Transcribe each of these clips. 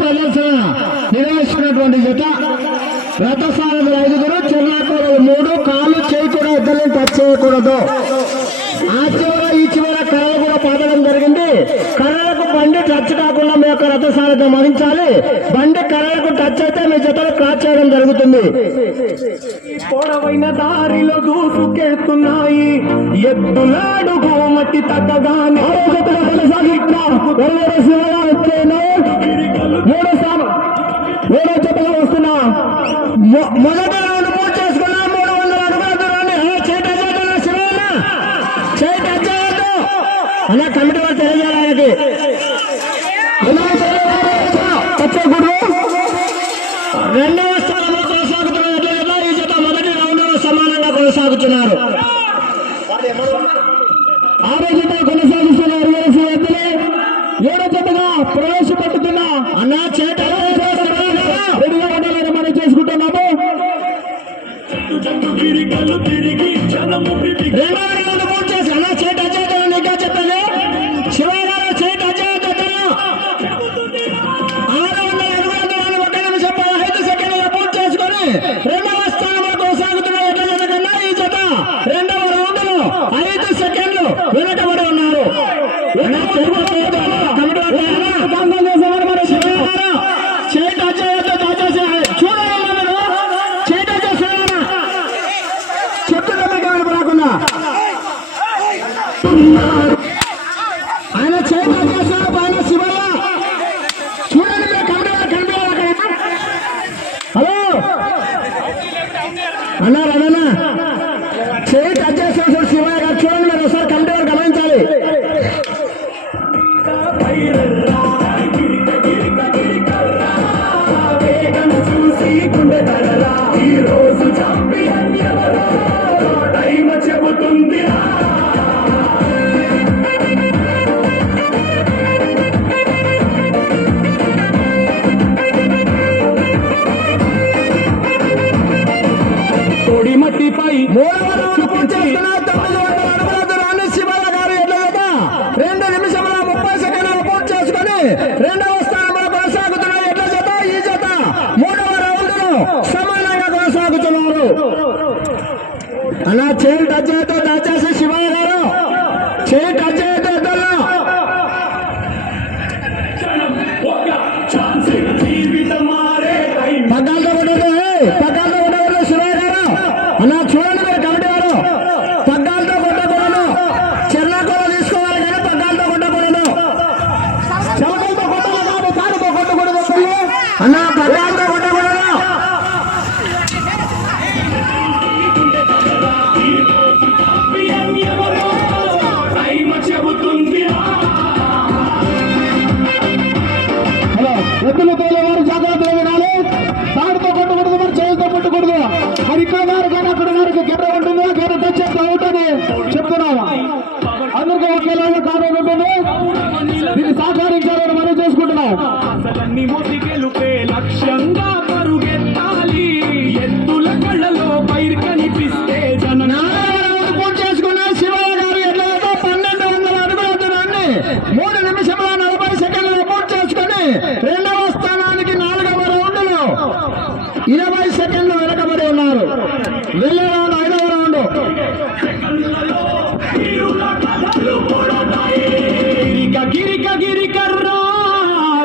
ప్రదర్శన నిర్వహిస్తున్నటువంటి జత రథసారథులు 5 చెర్లాకూడదు 3 కాలు చేయి కూడా ఇద్దరిని టచ్ చేయకూడదు. ఆ చివర ఈ చివర కర్రలు కూడా పాతడం జరిగింది. కర్రలకు బండి టచ్ కాకుండా మీ యొక్క రథసారథ్యం వహించాలి. బండి కర్రలకు టచ్ అయితే మీ జతలు క్రాస్ చేయడం జరుగుతుంది. పొడవైన దారిలో దూసుకెళ్తున్నాయి ఎద్దులాడుగు మట్టి తగ్గగానే మూడో జతలో వస్తున్నా మొదటి రౌండ్ పూర్తి చేసుకున్నా 300 అడుగుల దూరాన్ని చేయటద్దు అలా కమిటీ వారు తెలియజేయాలి. రెండవ స్థానంలో కొనసాగుతున్న ఈ జత మొదటి రౌండ్ లో సమానంగా కొనసాగుతున్నారు. 6వ జత కొనసాగిస్తున్నారు. 7వ జతగా ప్రవేశపెట్టుతున్న అన్న చేట రెడీగా ఉండాలని మనం చేసుకుంటున్నాము. రెండవ రౌండ్ పూర్తి చేసి అన్న చేట అజయ్ ఇంకా చెప్పండి. శివగారు చేట అజయ్ 600 అడుగుల దూరాన్ని 1 నిమిషం 15 సెకండ్ల పూర్తి చేసుకొని రెండవ స్థానంలో కొనసాగుతున్న ఎట్ల జత కన్నా ఈ జత రెండవ రౌండ్ లో 5 సెకండ్లు వెనకబడి ఉన్నారు. ఆయన చేసాబ్ ఆయన శివయ్య చూడండి మీరు కనిపించాలి. హలో అన్నారు అన్నా చేయి టచ్ చేసిన శివయ్య గారు చూడండి మీరు ఒకసారి కమిటీ వారు గమనించాలి. మట్టిపై 3వ రౌండ్ పూర్తి చేస్తున్న 900 అడుగుల దూరాన్ని శివయ్య గారు ఎట్లా 2 నిమిషముల 30 సెకండ్లు పూర్తి చేసుకొని రెండవ స్థానంలో కొనసాగుతున్న ఎట్ల జత ఈ జత 3వ రౌండ్ లో సమానంగా కొనసాగుతున్నారు. అలా చేయి టచ్ అయితే దయచేసి శివయ్య గారు చేయి టచ్ అయితే పగ్గాలతో కొట్టకూడదు శివయ్య గారు. అలా చూడండి మీరు కమిటీ వారు పగ్గాలతో కొట్టకూడదు. చెర్లాకూర తీసుకోవాలి కానీ పగ్గాలతో కొట్టకూడదు. చెలకలతో కొట్టాలి కాదు కాలుతో కొట్టకూడదు. అన్నా పగ్గాలతో కొట్టకూడదు. హలో ఎద్దులు తోలేవారు జాగ్రత్తగా వినాలి. తాడుతో కొట్టకూడదు మరి చేతితో కొట్టకూడదు. మరి ఇక్కడ గారు కానీ అక్కడ గారికి గెర్ర ఉంటుందో గెర్ర టచ్ చేస్తే అవుట్ అని చెప్తున్నాము. అందరికీ ఒకేలాగా కారణం ఉంటుంది. దీన్ని సహకరించాలని మనం చేసుకుంటున్నాం. లక్ష్యంగా పరుగెత్తాలి ఎద్దుల కళ్ళలో పైరు కనిపిస్తే జన పూర్తి చేసుకున్న శివయ్య గారు ఎట్లా 1200 అడుగుల దూరాన్ని 3 నిమిషముల 40 సెకండ్లు పూర్తి చేసుకొని రెండవ స్థానానికి 4వ రౌండ్ లో 20 సెకండ్లు వెనకబడి ఉన్నారు. వెళ్ళే రౌండ్ 5వ రౌండ్. గిరికర్రా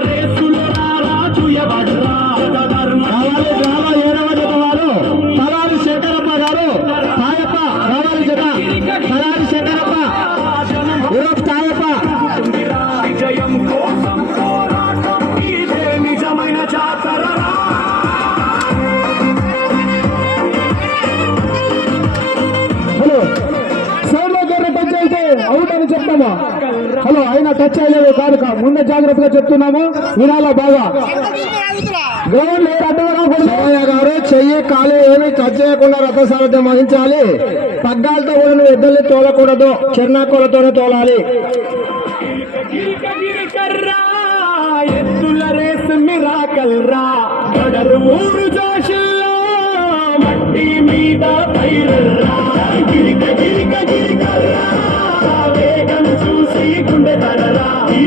రేసులు రాజు ఎవడ్రా 7వ జత వారు తలారి శంకరప్ప గారు తాయప్ప రావాలి జత తలారి శంకరప్ప యూరోప్ తాయప్ప. విజయం కోసం పోరాటం ఇదే నిజమైన జాతర. హలో సైడ్లో గెర్ర టచ్ అయితే అవుట్ అని చెప్తామా? హలో అయినా టచ్ అయ్యేది కాదు ముందే జాగ్రత్తగా చెప్తున్నాము వినాలా బాగా. గ్రౌండ్ శివయ్య గారు చెయ్యి కాలు ఏమి టచ్ చేయకుండా రథసారథ్యం వహించాలి. పగ్గాలతో కూడా నువ్వు ఎద్దుల్ని తోలకూడదు. చెర్నాకోలతోనే తోలాలి. ఎద్దుల రేసు మిరాకల్రా గడరు ఊరు జోషుల్లో మట్టి మీద పైరల్రా గిరికర్రా వేగం చూసి గుండె తడరా ఈ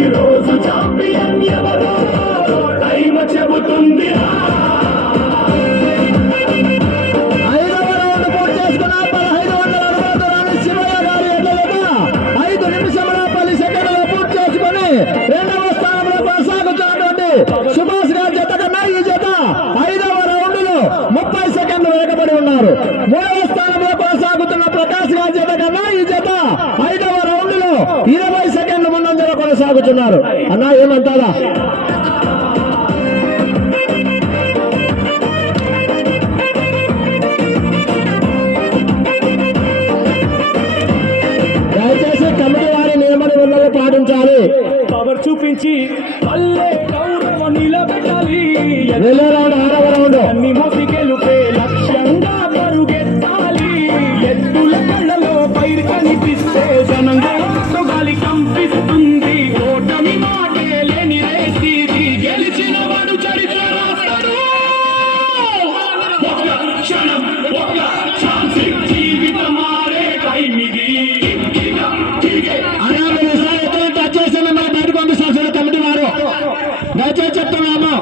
కన్నా ఈ జత 5వ రౌండ్ లో 20 సెకండ్ల ముందంజలో కొనసాగుతున్నారు. అన్నా ఏమంటారా? దయచేసి కమిటీ వారి నియమ నిబంధనలు పాటించాలి. పవర్ చూపించి పల్లె గౌరవం నిలబెట్టాలి. వెళ్ళే రౌండ్ 6వ రౌండ్. అన్ని మోసి గెలుపే లక్ష్యంగా పరుగెత్తాలి. ఎత్తుల కళ్ళలో పైరు కనిపిస్తే జనంగా గాలి కంపిస్తుంది. ఓటమి మాటే లేని రేసిది, గెలిచిన వాడు చరిత్ర రాస్తాడు. ఒక్క క్షణం, ఒక్క ఛాన్స్, జీవితం మారే టైం ఇది. టచ్ చేసి మిమ్మల్ని బయటకు పంపిస్తారు కమిటీ వారు. దయచేసి చెప్తున్నాము.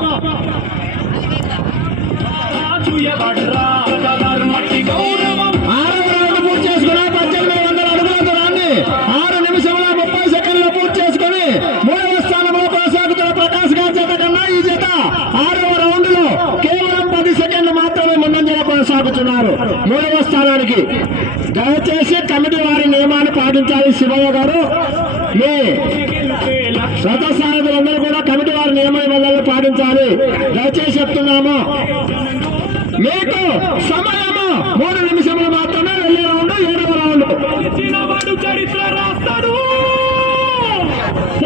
మట్టి గౌరవం 6వ రౌండ్ పూర్తి చేసుకుని 1800 అడుగుల దూరాన్ని 6 నిమిషముల 30 సెకండ్లు పూర్తి చేసుకుని 3వ స్థానంలో కొనసాగుతున్న ప్రకాష్ గారి జత కన్నా ఈ జత 6వ రౌండ్ లో కేవలం 10 సెకండ్లు మాత్రమే ముందంజలో కొనసాగుతున్నారు 3వ స్థానానికి. దయచేసి కమిటీ వారి నియమాన్ని పాటించాలి. శివయ్య గారు, మీ రథ సారథులందరూ కూడా కమిటీ వారి నియమ నిబంధనలు పాటించాలి. దయచేసి చెప్తున్నాము. మీకు సమయము 3 నిమిషములు మాత్రమే. వెళ్ళే రౌండ్ 7వ రౌండ్. గెలిచిన వాడు చరిత్ర రాస్తాడు.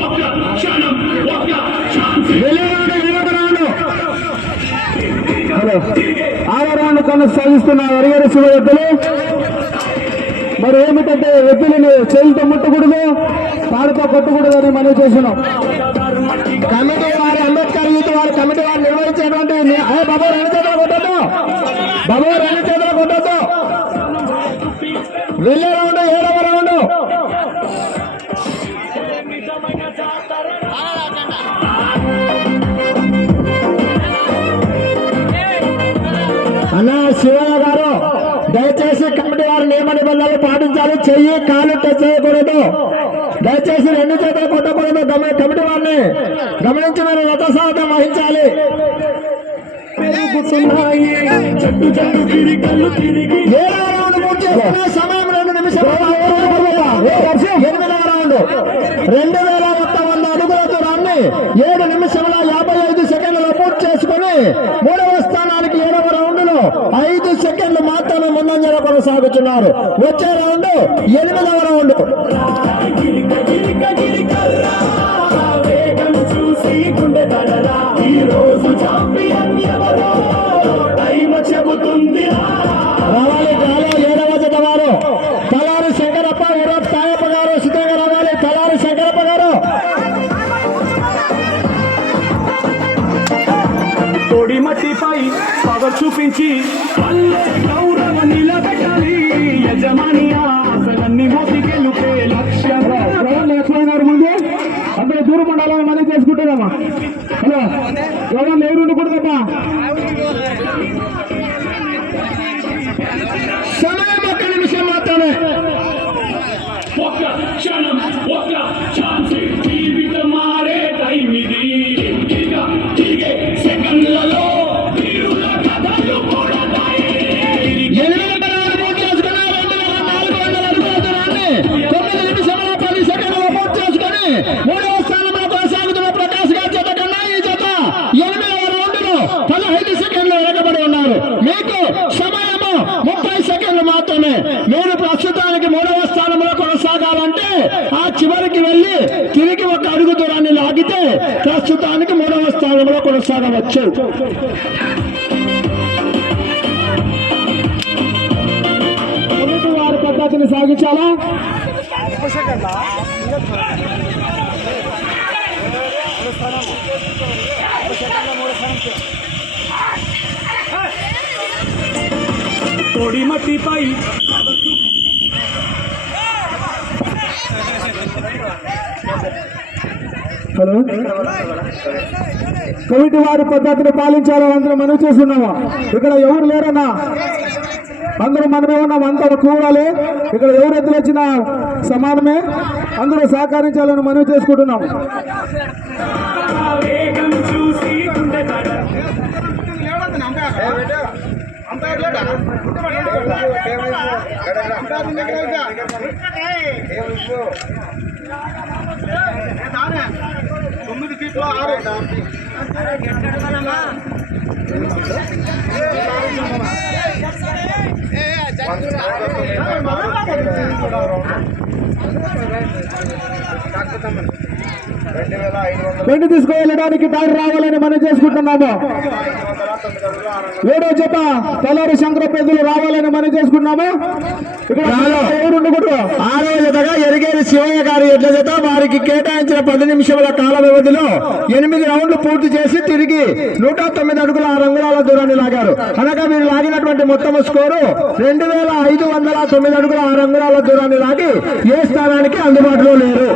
ఒక్క క్షణం, ఒక్క ఛాన్స్. వెళ్ళే రౌండ్ 7వ రౌండ్. హలో 6వ రౌండ్ కొనసాగిస్తున్న వరిగేరు శివ ఎద్దులు. మరి ఏమిటంటే ఎద్దులని చేతులతో ముట్టకూడదు, తాడుతో కొట్టకూడదు అని మనం చేస్తున్నాం. కమిటీ వారి అంబేద్కర్ యూత్ వారి కమిటీ వారు నిర్వహించేటువంటి బాబు 2 చేతులు కొట్టద్దు. బాబు 2 చేతులు కొట్టద్దు. వెళ్ళే రౌండ్ 7వ రౌండ్. అన్నా శివయ్య గారు, దయచేసి కమిటీ వారి నియమ నిబంధనలు పాటించాలి. చెయ్యి కాలు టచ్ చేయకూడదు. దయచేసి 2 చేతులు కొట్టకూడదు. కమిటీ వారిని గమనించి మీరు రథ సాధన వహించాలి. పెరుగుతున్నాయి చెట్టు చెట్టు తిరిగి కళ్ళు తిరిగి. 7వ రౌండ్ పూర్తి చేసుకునే సమయం 2 నిమిషాలు. 8వ రౌండ్ 2100 అడుగుల దూరాన్ని 7 నిమిషముల 55 సెకండ్లలో పూర్తి చేసుకుని 3వ స్థానానికి 7వ రౌండ్ లో 5 సెకండ్లు మాత్రమే ముందంజలో కొనసాగుతున్నారు. వచ్చే రౌండ్ 8వ రౌండ్. వేగం చూసి గుండె తడరా. ఈ రోజు ఛాంపియన్ ఎవరో టైం చెబుతుంది. రావాలి 7వ జత వారు తలారి శంకరప్ప యూరప్ తాయప్ప గారు సిద్ధంగా రావాలి. తలారి శంకరప్ప గారు. తోడి మట్టిపై పవర్ చూపించి పల్లె గౌరవం నిలబెట్టాలి. యజమాని ఆశలన్నీ మోసి గెలుపే లక్ష్యం. లక్ష్మణ్ ముందు అందరూ దూరం ఉండాలని మనం చేసుకుంటున్నామా? హలో ఎవరన్నా ఎవరు కూడా సమయం 1 నిమిషం మాత్రమే. ఒక్క క్షణం, ఒక్క ఛాన్స్, జీవితం మారే టైం ఇది. తిరిగే సెకండ్లలో వీరుల కథలు కూడతాయి. 8వ రౌండ్ పూర్తి చేసుకున్న 2400 అడుగుల దూరాన్ని 9 నిమిషముల 10 సెకండ్లలో పూర్తి చేసుకుని 3వ స్థానంలో కొనసాగుతున్న ప్రకాష్ గారి జత కన్నా ఈ జత 8వ రౌండ్ లో 15 సెకండ్లు వెనకబడి ఉన్నారు. మీకు సమయము 30 సెకండ్లు మాత్రమే. మీరు ప్రస్తుతానికి 3వ స్థానంలో కొనసాగాలంటే ఆ చివరికి వెళ్ళి తిరిగి 1 అడుగు దూరాన్ని లాగితే ప్రస్తుతానికి 3వ స్థానంలో కొనసాగవచ్చు. వారి పద్ధతిని సాగించాలా? తోడి మట్టిపై హలో కమిటీ వారి పద్ధతిని పాలించాలని అందరూ మనం చేస్తున్నామా? ఇక్కడ ఎవరు లేరన్నా, అందరూ మనమే ఉన్నాం. అంతా కూడాలి. ఇక్కడ ఎవరు ఎత్తులు వచ్చినా సమానమే. అందరూ సహకరించాలని మనం చేసుకుంటున్నాం. వేగం చూసి గుండె తడ. వెండి తీసుకువెళ్ళడానికి దారి రావాలని మనం చేసుకుంటున్నాము. 7వ జత తలారి శంకర పెద్దలు రావాలని మనం చేసుకున్నాము. ఇక్కడ ఎవరు ఉండకూడదు. 6వ జతగా ఎరిగేరి శివయ్య గారి ఎడ్ల జత వారికి కేటాయించిన 10 నిమిషముల కాల వ్యవధిలో 8 రౌండ్లు పూర్తి చేసి తిరిగి 109 అడుగుల 6 అంగుళాల దూరాన్ని లాగారు. అనగా వీరు లాగినటువంటి మొత్తం స్కోరు 2509 అడుగుల 6 అంగుళాల దూరాన్ని లాగి ఏ స్థానానికి అందుబాటులో లేరు.